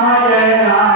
Jai Ram.